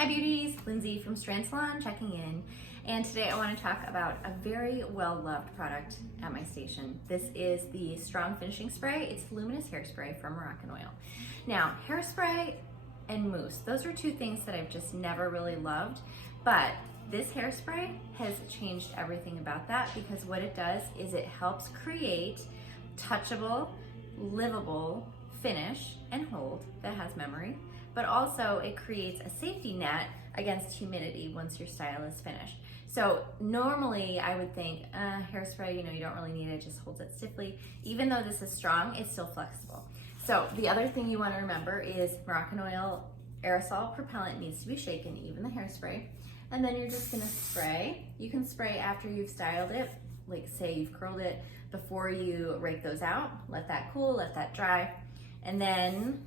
Hi beauties, Lindsay from Strands checking in, and today I want to talk about a very well-loved product at my station. This is the Strong Finishing Spray. It's Luminous Hair Spray from Moroccanoil. Now, hairspray and mousse, those are two things that I've just never really loved, but this hairspray has changed everything about that, because what it does is it helps create touchable, livable finish and hold that has memory, but also it creates a safety net against humidity once your style is finished. So normally I would think hairspray, you don't really need it, it just holds it stiffly. Even though this is strong, it's still flexible. So the other thing you want to remember is Moroccanoil aerosol propellant needs to be shaken, even the hairspray. And then you're just gonna spray. You can spray after you've styled it, like say you've curled it, before you rake those out. Let that cool, let that dry. And then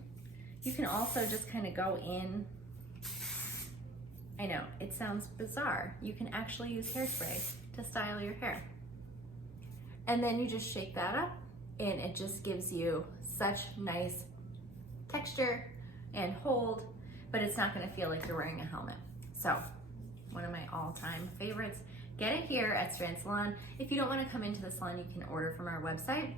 you can also just kind of go in. I know, it sounds bizarre. You can actually use hairspray to style your hair. And then you just shake that up, and it just gives you such nice texture and hold, but it's not gonna feel like you're wearing a helmet. So, one of my all-time favorites. Get it here at Strand Salon. If you don't want to come into the salon, you can order from our website.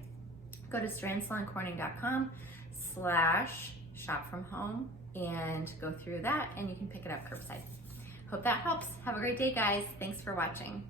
Go to strandsaloncorning.com/shop from home and go through that, and you can pick it up curbside. Hope that helps. Have a great day, guys. Thanks for watching.